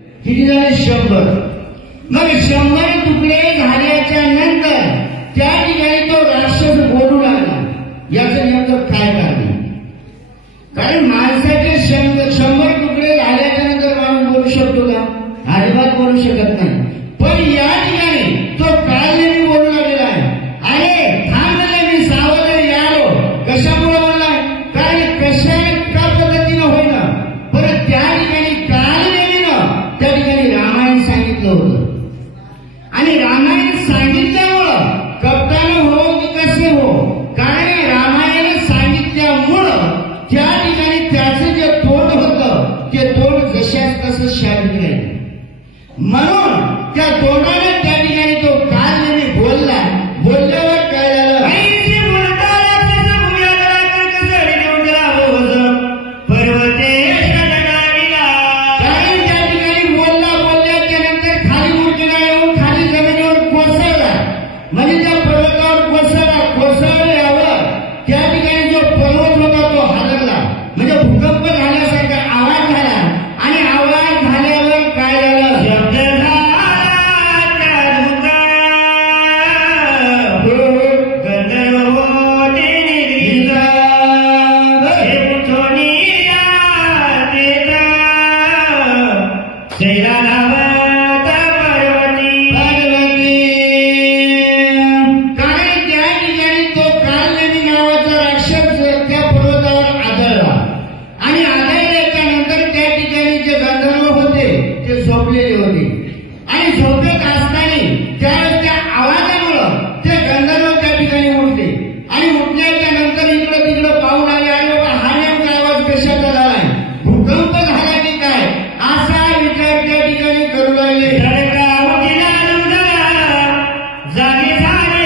किती झाले 100. मग 100 तुकडे झाल्याच्या नंतर त्या ठिकाणी तो राक्षस बोलू लागला. याचं नेमकं काय कारण? कारण माणसाचे 100 तुकडे झाल्याच्या नंतर माणूस बोलू शकतो का? अजिबात बोलू शकत नाही. पण या ठिकाणी तो काळनेमी बोलू लागलेला आहे. अरे थांबले, मी सावध आलो. कशामुळे बोललाय? कारण कशा का पद्धतीनं होईना, परत त्या ठिकाणी काळनेमीनं त्या ठिकाणी रामायण सांगितलं होतं. आणि रामायण सांगितल्यामुळं कप्तान हो की कसे हो, कारण रामायण सांगितल्यामुळं त्या ठिकाणी त्याचं जे तोंड होतं ते तोंड जशाच तसं शांत राहिलं. म्हणून त्या तोंडाने त्या ठिकाणी तो काळनेमी बोलला. बोलल्यावर काय झालं? म्हणजे त्या पर्वतावर कोसळल्यावर त्या ठिकाणी जो पर्वत होता तो हादरला. म्हणजे भूकंप झाल्यासारखा आवाज झाला. आणि आवाज झाल्यावर काय झालं? शब्द झोपलेले होते. आणि झोपेत असताना त्यावेळेस त्या आवाजामुळं ते गंधर्व त्या ठिकाणी उठले. आणि उठल्याच्या नंतर इकडं तिकडं पाहून आले. आणि बाबा हा नेमका आवाज कशाचा झालाय? भूकंप झाला की काय, असा विचार त्या ठिकाणी करू लागले. जागे झाले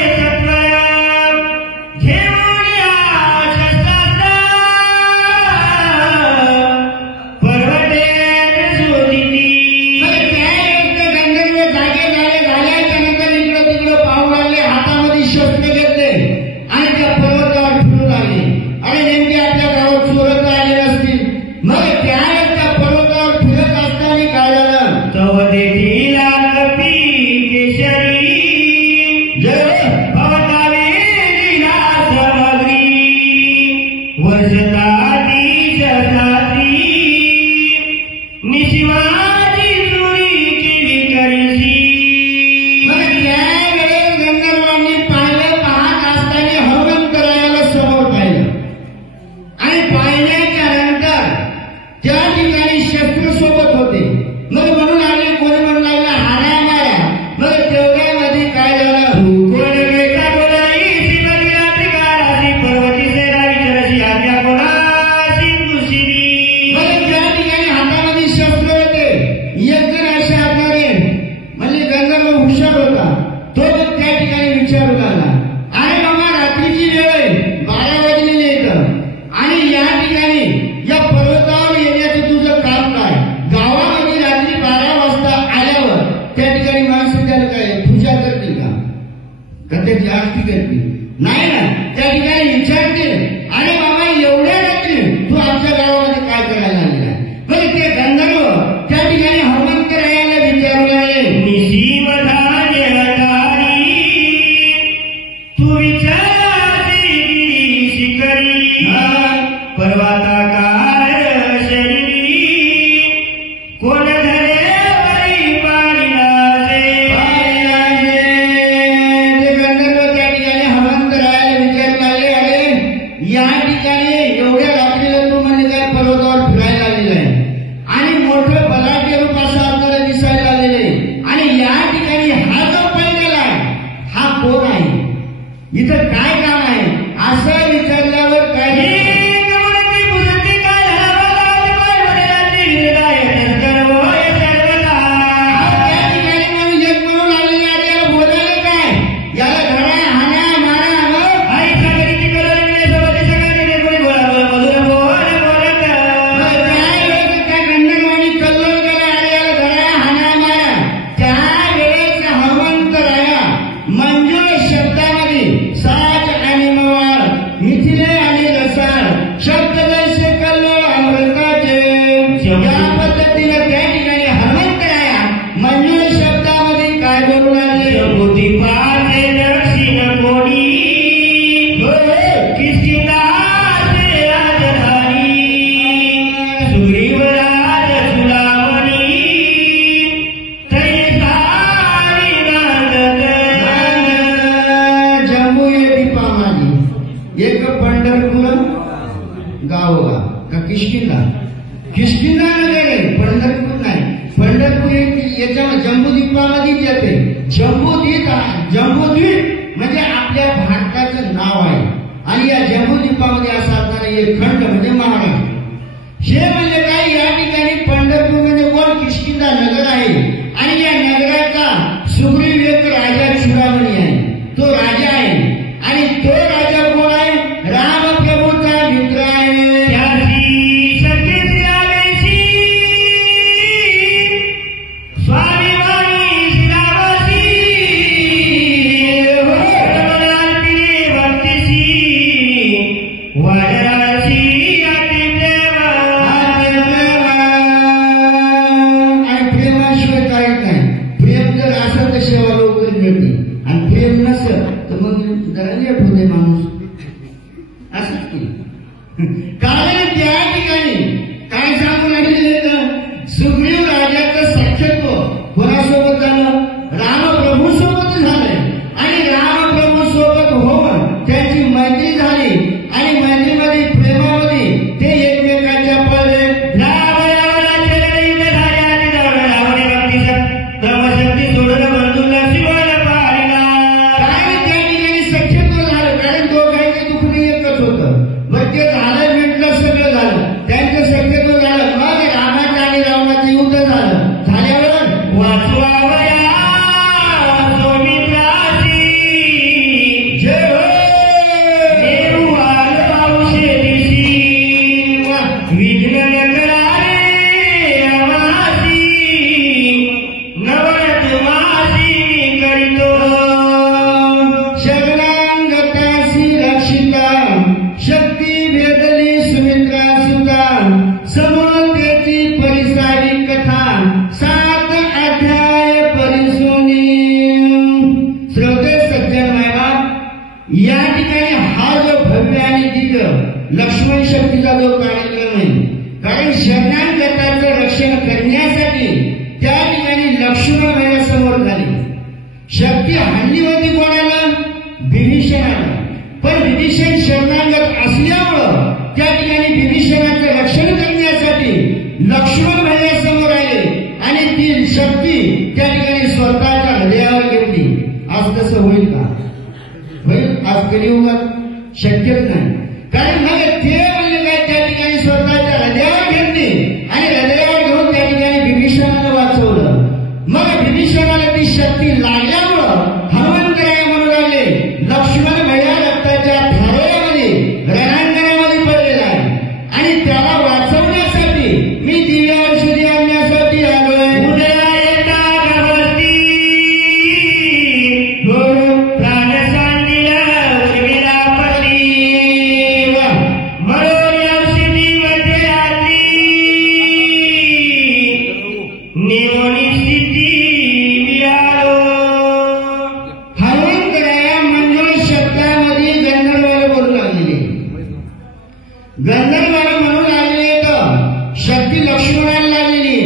नाही ना. त्या ठिकाणी विचारते, अरे बाबा एवढ्या रात्री तू आमच्या गावामध्ये काय करायला आलेला? म्हणजे ते गंधर्व त्या ठिकाणी हवन करायला विचारू लागले. तू विचाराची शिकरी पर्वता काय शरीरी कोण याच्यामध्ये जम्बूद्वीपामध्येच येते. जम्बूद्वीप म्हणजे आपल्या भारताचं नाव आहे. आणि या जम्बूद्वीपामध्ये असा असणारा एक खंड म्हणजे महाराष्ट्र. हे म्हणजे काय, या ठिकाणी पंढरपूर म्हणजे वर किष्किंधा नगर आहे. आणि या नगराचा सुग्रीव एक राजा चुडामणी आहे, तो राजा आहे. आणि तो राजा कोण आहे, रामप्रभूचा मित्र आहे. कारण त्या ठिकाणी काय सांगून राहिले, सुग्रीव राजाचं सख्यत्व कोणासोबत झालं, रामप्रभू सोबत झालंय. आणि रामप्रभू सोबत होऊन त्यांची मैत्री झाली. आणि मैत्रीमध्ये प्रेमामध्ये ते एकमेकांच्या पडले. धर्मशक्ती सोडून बंधूला शिवायला पाहिला. काय त्या ठिकाणी सख्यत्व झालं, कारण दोघांचे दुखणे एकच होतं. मग ते झालं, मिटलं, सगळं झालं, त्यांचं सख्यत्व झालं. मग रामाचं आणि रावणाचं युद्ध झालं. झाल्यावर वाचवावया सौमित्राची जय देऊ आलं औषधीशी विघ्न न करारे आमासी नवरत मासी करितो शरणांगतासी रक्षिता शक्ती भेदली सुमित्रा सुता समुद्राची परिसारी कथा 7 अध्याय परिसुनी. श्रोते सज्जन मायबाप, या ठिकाणी हा जो भव्य आणि दिव्य लक्ष्मण शक्तीचा जो कार्यक्रम आहे, कारण शरणागताचं रक्षण करण्यासाठी त्या ठिकाणी लक्ष्मण माझ्यासमोर झाले. शक्ती हल्ली होती कोणाला, विभीषणाला. पण विभीषण शरणागत असल्यामुळं त्या ठिकाणी विभीषणाचं रक्षण करण्यासाठी लक्ष्मण माझ्यासमोर आले. आणि ती शक्ती त्या ठिकाणी स्वतःच्या हृदयावर घेतली. आज कसं होईल का, होईल? आज कलियुगात शक्यच नाही. कारण मग ते म्हणजे काय, त्या ठिकाणी स्वतःच्या हृदयावर घेतली आणि हृदयावर घेऊन त्या ठिकाणी विभीषणाला वाचवलं. मग विभीषणाला ती शक्ती लागल्यामुळं हनुमंतराय म्हणून लागले, लक्ष्मण भैया रक्ताच्या धारेमध्ये रणांगणामध्ये पडलेला आहे. आणि त्याला वाचवण्यासाठी मी दिव्य औषधी आणण्यासाठी आलोय. उदया येता गवती प्राण सांडिला उर्मिला पती म्हणून औषधी मध्ये आली निवणी स्थिती आलो. हनुमंतराया मंजूळ शब्दामध्ये गंधर्वाला बोलू लागलेले. गंधर्वाला म्हणून लागलेले तर शक्ती लक्ष्मणाला लागलेली.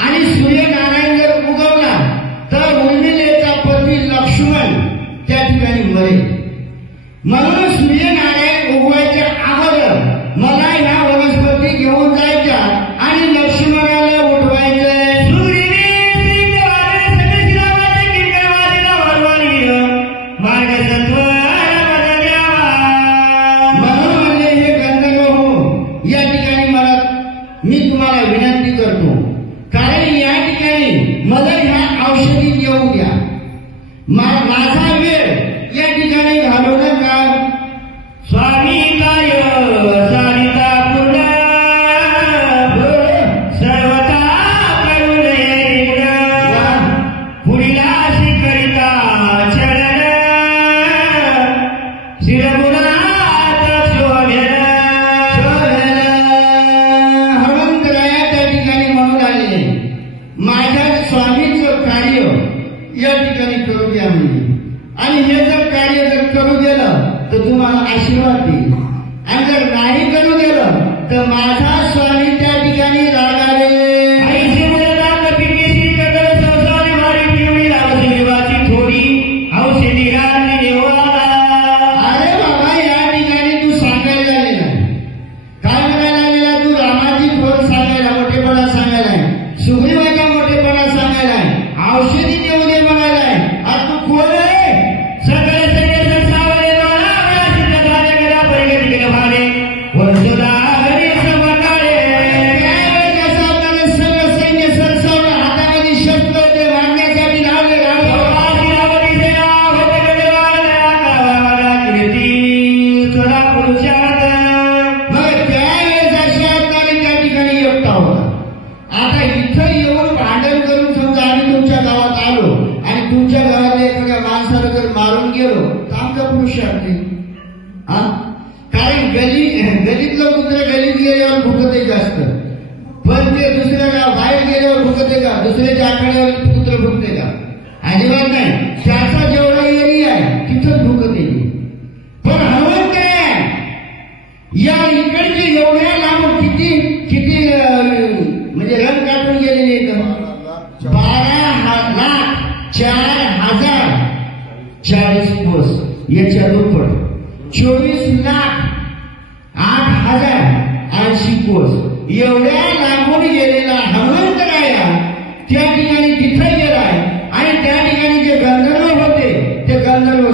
आणि सूर्यनारायण जर उगवला तर उर्मिलेचा पती लक्ष्मण त्या ठिकाणी मरेल. म्हणून सूर्यनारायण उगवायच्या अगोदर मला ह्या वनस्पती घेऊन जायच्या आणि लक्ष्मणाला उठवायचंय. या ठिकाणी मी तुम्हाला विनंती करतो, कारण या ठिकाणी मला ह्या औषधी येऊ द्या. माझा वेळ या ठिकाणी घालू नका. स्वामी काय सारिता पूर्ण सर्वता करुण पुढीला करिता चरण शिरमुरात शोभेन. हनुमंतराया त्या ठिकाणी म्हणून आले, माझ्या स्वामीचं कार्य या ठिकाणी करू द्या म्हणजे. आणि हे जर कार्य जर करू गेलं तर तुम्हाला आशीर्वाद देईल. आणि जर नाही करू गेलं तर माझा स्वामी त्या ठिकाणी रागावे. थोडी औषधी अरे बाबा, या ठिकाणी तू सांगायला आलेला काय म्हणायला आलेला, तू रामाची खोड सांगायला, मोठेपणा सांगायला, सुग्रीवाचा मोठेपणा सांगायला. हुशार ते. कारण गलीतलं कुत्र गलीत गेल्यावर भुकते जास्त, पण ते दुसऱ्या गाव बाहेर गेल्यावर भुकते का? दुसऱ्याच्या आखाड्यावर कुत्र भुकते का? अजिबात नाही. त्याचा जेवढा एरिया आहे तिथंच भुकते. पण हनुमंत या इकडचे एवढ्या लांब किती किती म्हणजे रन काढून गेलेले आहेत. 12,04,040 कोस याच्या दुप्पट 24,08,080 कोस एवढ्या लांबून गेलेला हनुमंतराया त्या ठिकाणी तिथे गेलाय. आणि त्या ठिकाणी जे गंधर्व होते ते गंधर्व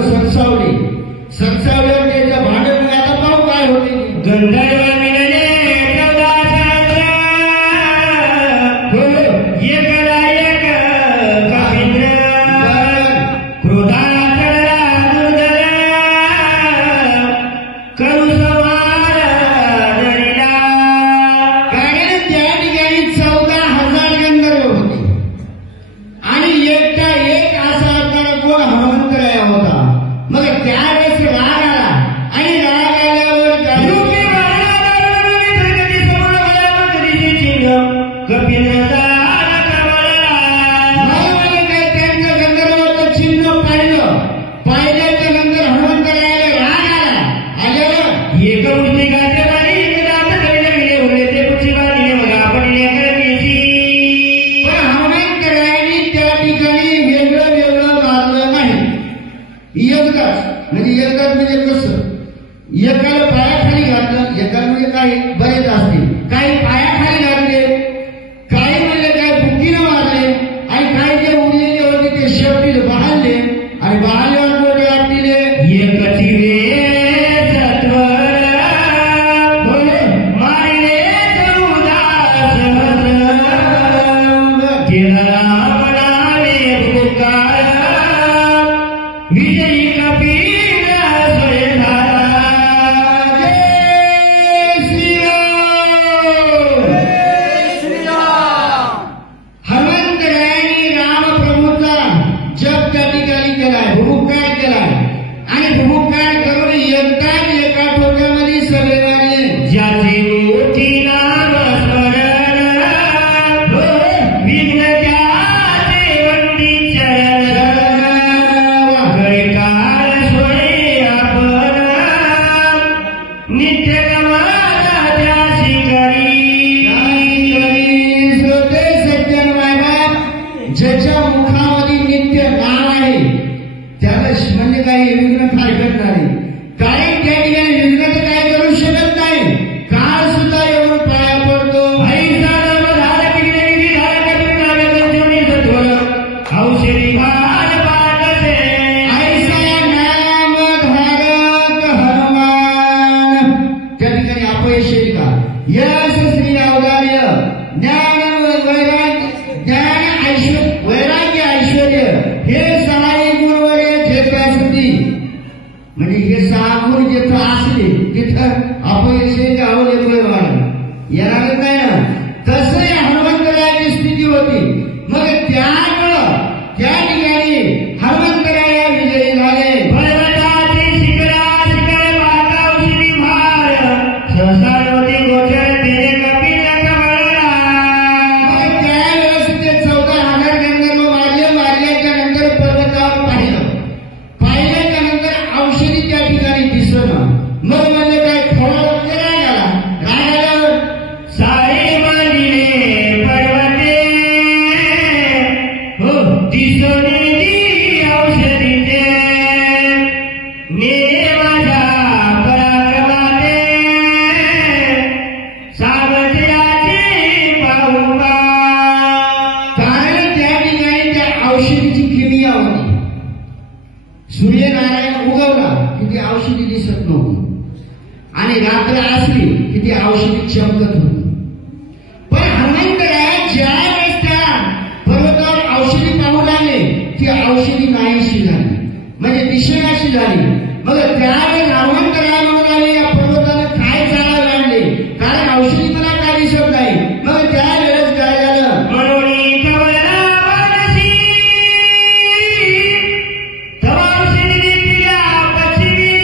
सरसावल्यावर त्याच्या भांडण आता पाहू काय होते. गंधर्व मिळाले एकाला पायाखाली घातलं, एकाला म्हणजे काही बरेच असतील, काही पायाखाली घातले, काही म्हणजे काय बुद्धीनं मारले, आणि काही जे उरलेले होते ते शेवटीला बहालले, आणि बहालल्यावर मोठे आपले एकची वेळ सत्वर मारले उदास केला म्हणाले पुकार विजयी कपी ज्याच्या मुखामध्ये नित्य नाव आहे त्याला म्हणजे काही विघ्न फायकत नाही. काही त्या ठिकाणी विघ्न काय करू शकत नाही. काळ सुद्धा येऊन पाया पडतो. औषधी हनुमान त्या ठिकाणी अपयश येईल का? यश श्री अवदार्य ज्ञान वैराग्य ऐश्वर्य हे 6 गुणवर जेथासुद्धी म्हणजे हे 6 गुण जिथं असले तिथं अपयश येणार नाही ना. तसं हनुमंतरायाची स्थिती होती. मग त्यामुळं त्या ठिकाणी हनुमंतराया विजयी झाले. सूर्यनारायण उगवला की ती औषधी दिसत नव्हती, आणि रात्र असली की ती औषधी चमकत होती. पण हनुमंतराय ज्या वेळेस त्या पर्वतावर औषधी पाहू लागले ती औषधी नाहीशी झाली, म्हणजे दिशेनाशी झाली. मग त्यावेळेस हनुमंतराय म्हणाले या पर्वताला काय चालायला लागले, कारण औषधी मला काय दिसत नाही. मग त्यावेळेस काय झालं, पश्चिमी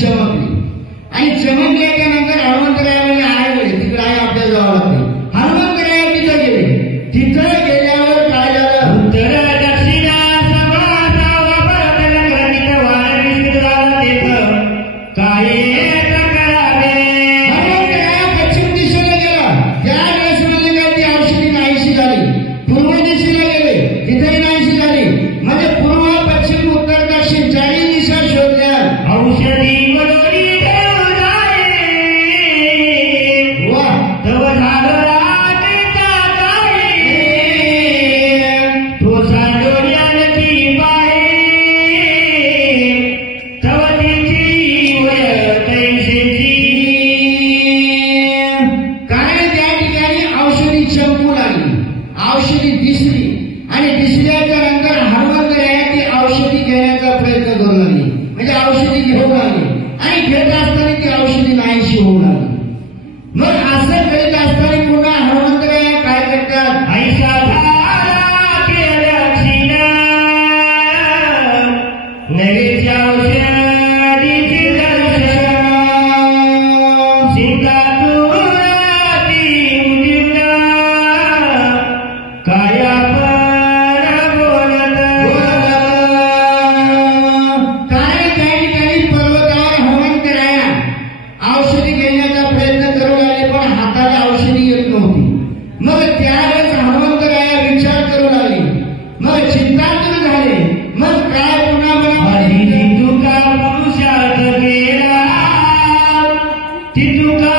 चमकली आणि चमकल्याच्या नंतर हनुमंतराय म्हणजे आहे गेले तिकडे आहे आपल्याला जावं लागते. हनुमंतराय तिथं गेले. तिथं गेल्यावर काय झालं? उत्तर दक्षिणा काय पश्चिम दिशेला गेला. ज्या वेळेस ती औषधी नाहीशी झाली. पूर्व दिशेला गेले तिथेही नाहीशी झाली. म्हणजे पूर्व पश्चिम उत्तर दक्षिण चारही दिशा शोधल्या. औषधी औषधी दिसली आणि दिसल्याच्या नंतर हनुमंतराया ती औषधी घेण्याचा प्रयत्न करू लागली. म्हणजे औषधी घेऊ लागली आणि घेत असताना ती औषधी नाहीशी होऊ लागली. मग असं करीत असताना पुन्हा हनुमंतराया काय करतात? ऐसा औषधी घेण्याचा प्रयत्न करू लागले पण हाताला औषधी येत नव्हती. मग त्यावेळेस हनुमंतराया विचार करू लागले. मग चिंतातूर झाले. मग काय पुन्हा तुका पुरुषात गेला तितुका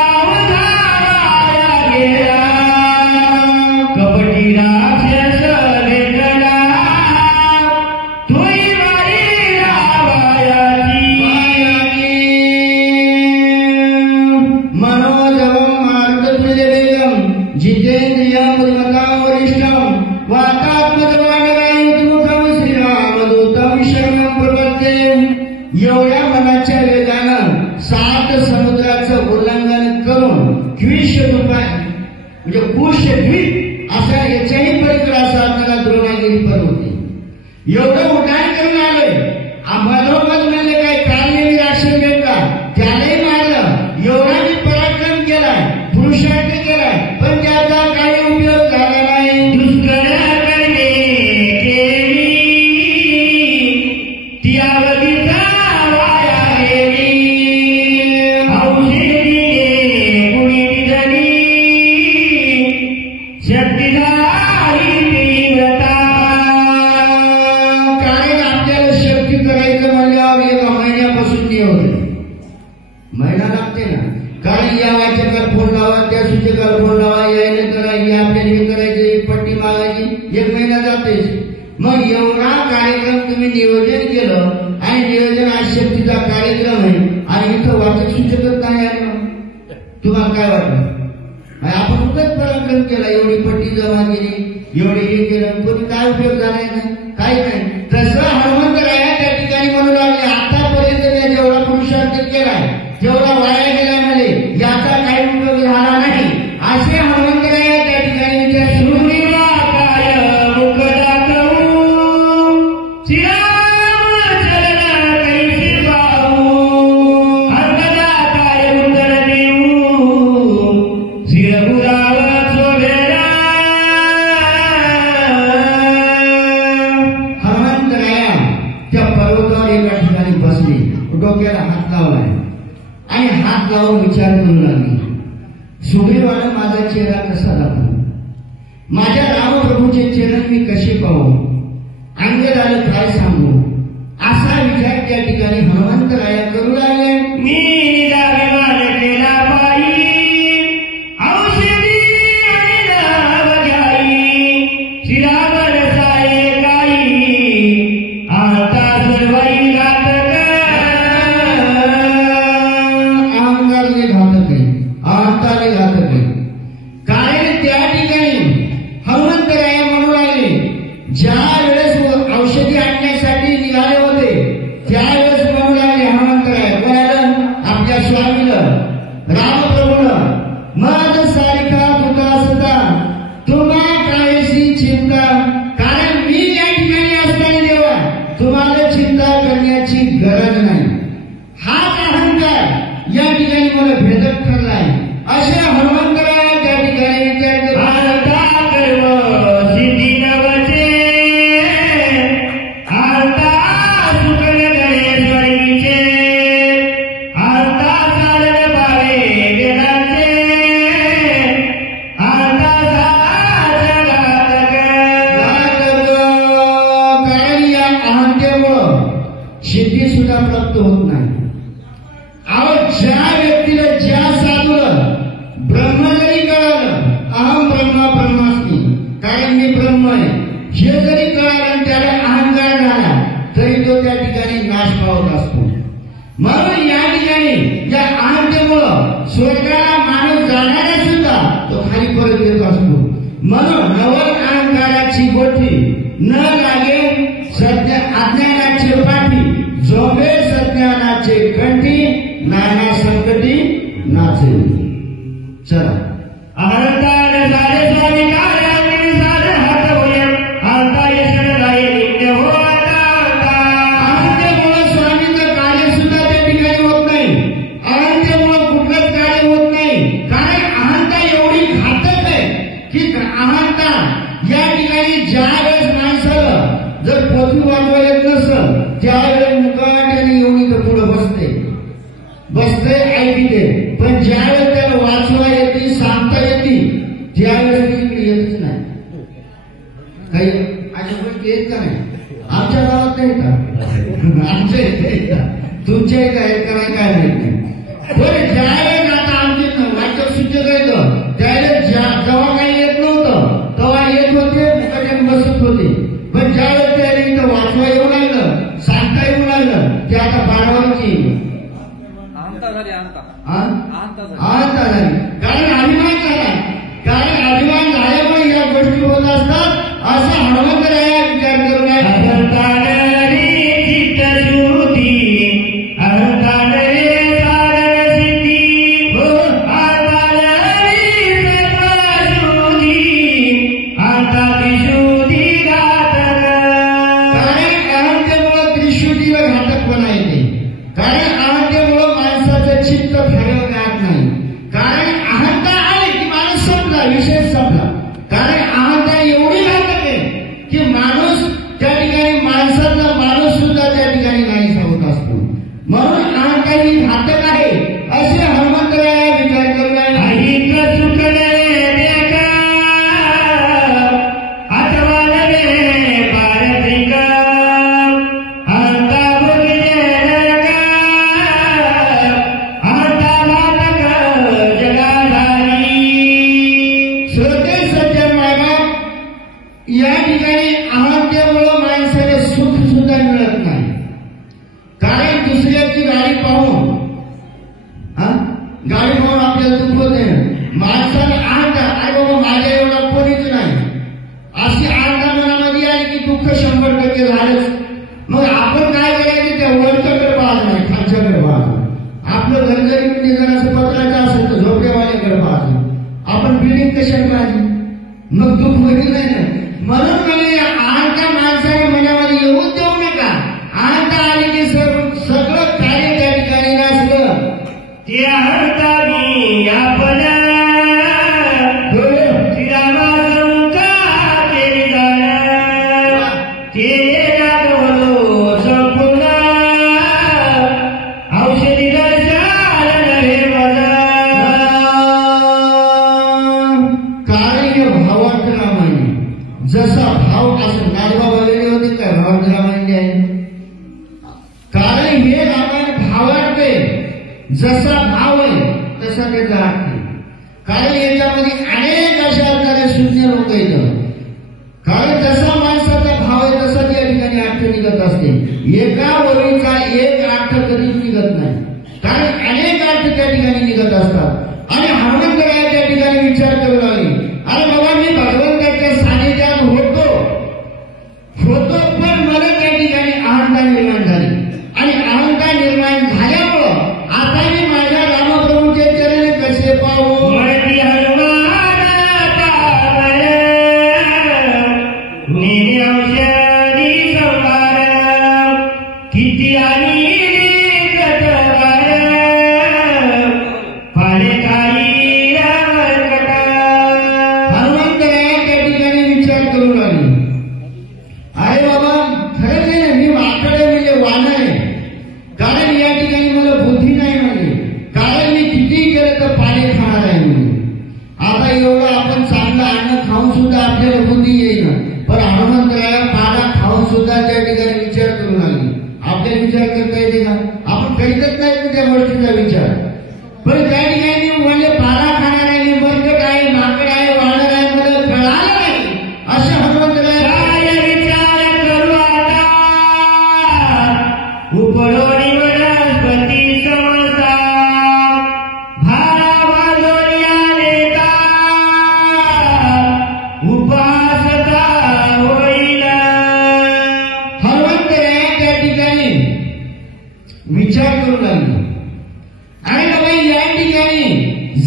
गेला कपटी राक्षस वेगळा तुई वारी रावायाची मनोजवम मार्गतुल्यवेगम जितेंद्रियं बुद्धिमतां वरिष्ठं वातात्मजवानरायुतमुखं श्रीरामदूतं शरणं प्रपद्ये. एवढ्या मनाच्या वेगानं 7 समुद्राचं उल्लंघन करून द्विशरूपाय म्हणजे कुशद्वीप अशा याच्याही पलीकडे असा आपल्याला द्रोणागिरी पर्वती एवढं उड्डाण करून आलोय. मधोमध म्हणजे काय कालनेमी राक्षस भेटला त्यालाही मारलं. एवढा मी पराक्रम केलाय पुरुषार्थ केलाय पण त्याचा काही उपयोग झाला नाही. दुष्कर करणे केली त्यावधीचा वाया गेली औषधी कुणी निधनी शक्तिधारी तीव्रता. कारण आपल्याला शक्ती करायचं म्हणल्यावर 1 महिन्यापासून नियोजन महिना लागते ना. कारण या वाचकाला फोन लावा त्या सूचकाला फोन लावा यायला करा हे आपल्याला हे करायचं पट्टी मागायची 1 महिना जातेच. मग एवढा कार्यक्रम तुम्ही नियोजन केलं आणि नियोजन आज शक्तीचा कार्यक्रम आहे आणि इथं वाचक सूचकच नाही आले. तुम्हाला काय वाटलं? आपण उगाच पराक्रम केला एवढी पट्टी जमा केली एवढे हे केलं पण काय उपयोग झालाय ना काही नाही. तसं हनुमंतराया त्या ठिकाणी म्हणू लागले आतापर्यंत त्या जेवढा पुरुषार्थ केलाय जेवढा वाया गेला म्हणजे याचा काही उपयोग झाला नाही असे हनुमंतराया त्या ठिकाणी विचार सुरू केला. काय मुख दाखवू श्रीराम चरण कैसे पाहू अंगदा काय उत्तर देऊ श्रीरघुराव सोडेला. हनुमंतराया त्या पर्वतावर एका ठिकाणी बसले डोक्याला हात लावलाय आणि हात लावून विचार करू लागली. सुग्रीवाला माझा चेहरा कसा दाखवू? माझ्या रामप्रभूचे चरण मी कसे पाहू? अंगदाला काय सांगू? असा विचार त्या ठिकाणी हनुमंतराया करू लागले. मी अभिमान केला बाई औषधी नाव घ्याई श्रीराम रसाये काही आता सर्वाई घातक अहंकारने घातक आहे अहंताने घातक आहे. कारण त्या ठिकाणी हनुमंतराया म्हणू लागले ज्या वेळेस औषधी आणण्यासाठी निघाले होते त्यावेळेस म्हणू लागले हनुमंतराया कोणाला भेदक ठरलाय. अशा हनुमंतराया त्या ठिकाणी विचार आता कर्म सिद्धी नवचे आता सुकन गणे स्वर्गीचे आता चालत पावे वेदाचे आता कारण या अहंतेमुळं सिद्धी सुद्धा प्राप्त होत नाही. अहो ज्या व्यक्तीला ज्या साधूला ब्रह्म जरी कळालं अहम ब्रह्मा ब्रह्मास्मी कारण मी ब्रह्म आहे हे जरी कळालं आणि त्याला अहंकार झाला तरी तो त्या ठिकाणी नाश पावत असतो. म्हणून या ठिकाणी या अहंतेमुळं स्वर्गाला माणूस जाणारा सुद्धा तो खाली परत येत असतो. म्हणून नवल अहंकाराची गोठी न लागे अज्ञानाचे पाठी झोंबे सज्ञानाचे कंठी नाना संकटी नाचे. चला अहंकार झाले स्वामी कार्याग्नी झाले हात होय आता यशन जाय नित्य हो आता अहंतेमुळं स्वामीचं कार्य सुद्धा त्या ठिकाणी होत नाही. अहंतेमुळं कुठलंच कार्य होत नाही. कारण अहंता एवढी घातक आहे की अहंता या ठिकाणी ज्या वेळेस माणसाला जर पृथ्वी वाजवा येत नसल त्यावेळेस मुकाट्याने येऊन इथं पुढे बसते ऐकते. पण ज्यावेळेस त्याला वाचवा येते सांगता येते त्यावेळेस इकडे येतच नाही. काही अशा गोष्टी येत का नाही? आमच्या गावात नाही का? आमच्या इथे येतात तुमच्या इथे आहेत का नाही काय माहित नाही. बरं ज्यावेळेस आता आमचे वाचक शिक्षक येतं त्यावेळेस जेव्हा काही येत नव्हतं तेव्हा येत होते मुकाट्याने बसत होते. पण ज्यावेळेस त्याला इथं वाचवा येऊ लागलं सांगता येऊ लागलं ते आता बाळावरची अहंता झाली. कारण अभिमान झाला. कारण अभिमान झाल्यामुळे या गोष्टी होत असतात. असं हनुमंतराया विचार करू नये. अहंतानरी चित्त शुद्धी अहंतानरे साधन सिद्धी हो अहंतानरी सर्व शुद्धी आता विशुद्धी घातक. कारण अहंतेमुळं त्रिशुद्धीला घातकपणा येते. कारण अहंतेमुळं माणसाचं चित्त फेरवण्यात नाही. कारण अहंता आली की माणूस संपला विषय संपला. कारण अहंता एवढी घातक आहे की माणूस त्या ठिकाणी माणसातला माणूस सुद्धा त्या ठिकाणी नाहीसा होत असतो. म्हणून अहंता ही घातक आहे असे हनुमंतराया विचार करू नये. ऐक सुखने देखा अथवा नवे पारत्रिक अहंता भोगजे नरक अहंता घातक जगाधारी. श्रोते सज्जन मायबाप या ठिकाणी अहंतेमुळं माणसाला सुख सुद्धा मिळत नाही. कारण दुसऱ्याची गाडी पाहून आपल्याला दुःख होते. माणसाला अहंता अरे बाबा माझ्या एवढा कोणीच नाही अशी अहंता मनामध्ये आली की दुःख 100% झालंच. मग आपण काय करायचं त्या वरच्याकडे पाहत नाही खालच्याकडे पाहतो. आपलं घर जरी निघालं पत्राचं असेल तर झोपडेवाल्याकडे पाहतो. आपण बिल्डिंग कशात पाहिजे मग दुःख होईल नाही ना. म्हणून मला या अहंता माणसाने मनामध्ये येऊन देऊ नका. अहंता आली की सगळं कार्य त्या ठिकाणी नसलं. ते अहंतानी आपण श्रीरामासंका केली जाण ते लागवलो संपूर्ण औषधी दर्शन नव्हे मला. कार्य भावार्थ रामायण जसा भाव असं नारबा बोललेले होते काय भावार्थ रामायण आहे. कारण हे रामायण भावार्थ आहे. जसा भाव आहे तसा त्याचा अर्थ आहे. कारण याच्यामध्ये अनेक अशा अर्थाने शून्य लोक येतात. कारण जसा माणसाचा भाव आहे तसा त्या ठिकाणी अर्थ निघत असते. एका ओळीचा एक अर्थ कधीच निघत नाही. कारण अनेक अर्थ त्या ठिकाणी निघत असतात. आणि हनुमंतराया त्या ठिकाणी विचार करू लागले अरे बाबा मी भगवंताच्या सानिध्यात होतो पण मला त्या ठिकाणी अहंता निर्माण झाली. आणि अहंता निर्माण झाल्यामुळं आता मी माझ्या रामप्रभूचे चरण कसे पाहू. मरती हनुमान औषधी संवार किती आणि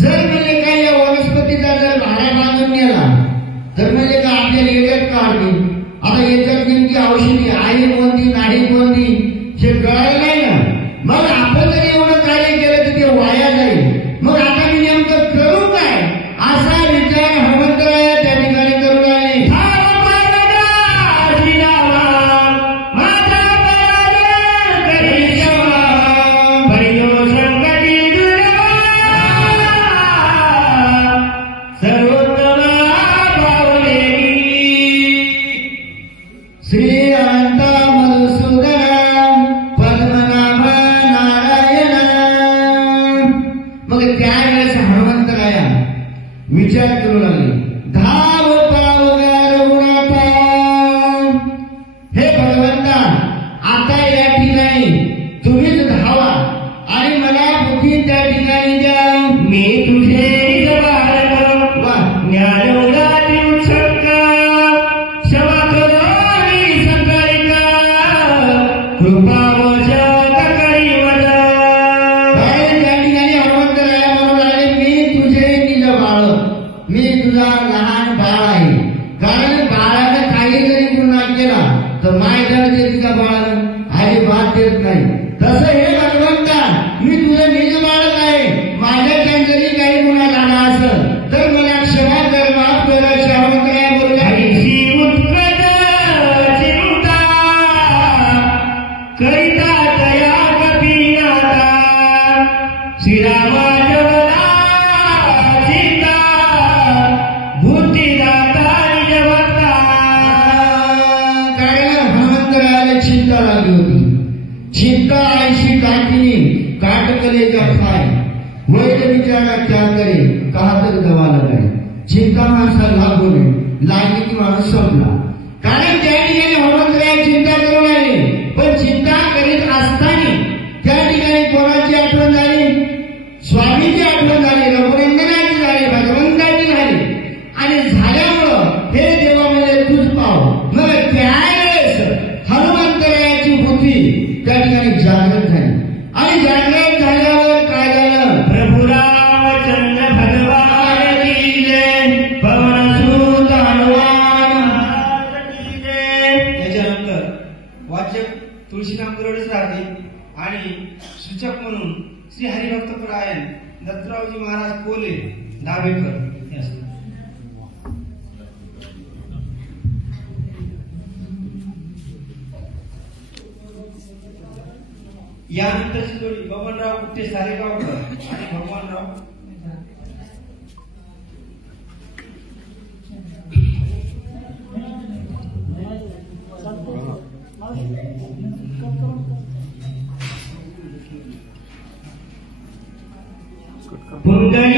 जर म्हणजे काय या वनस्पतीचा जर भारा बांधून नेला तर म्हणजे का आपल्याला येण्यात काढते. आता याच्यात नेमकी औषधी आहे कोणती नाही कोणती हे कळायला नाही ना. मग आपण जर एवढं कार्य केलं तर ते वाया जाईल. मग आता मी नेमकं करू काय असा विचार हनुमंतराय त्या ठिकाणी करू लागले. श्री अनंत मधुसूदन पद्मनाभ नारायण. मग त्यावेळेस हनुमंतराया विचार करू लागले. धाव पावगा रघुनाथा. हे भगवंता आता या ठिकाणी तुम्हीच धावा आणि मला बुद्धी त्या ठिकाणी द्या. मी तुझे मी तुझा लहान बाळ आहे. कारण बाळानं काही जरी गुन्हा केला तर मायदार देत का बाळानं आई बात देत नाही. तसं हे भगवंता मी तुझं निज बाळच आहे. माझ्याकडे जरी काही गुन्हा झाला असेल तर मला क्षमा कर माफ कर. श्रावणकराया बोलला करिता दया कपिनाथा श्रीरामाच्या चिंता लागली होती. चिंता ऐशी काठिनी काटकले का खाय वैद विचारा क्या करे कहा तर दवा लगाय. चिंता माणसाला लागू नये लागली की माणूस संपला. कारण त्या ठिकाणी हनुमंतराय चिंता करून आले. पण चिंता करीत असताना त्या ठिकाणी कोणाची आठवण झाली. स्वामीची आठवण झाली. रघुनंदनाची झाली. भगवंताची झाली. आणि झाल्यामुळं हे देवा म्हणजे तूच पाव. मग त्यावेळेस हनुमंतरायाची बुद्धी त्या ठिकाणी जागृत झाली. आणि जागृत झाल्यावर काय झालं. प्रभू रामचंद्र भगवान की जय. पवनसुत हनुमान की जय. त्याच्यानंतर वाचक तुळशीराम गरडच राहते आणि सूचक म्हणून श्री हरिभक्तपरायण दत्तरावजी महाराज कोले दाभेकर हे असतात. यानंतरची जोडी बबनराव कुट्टे सारेगावकर आणि भगवानराव. पुंडलिक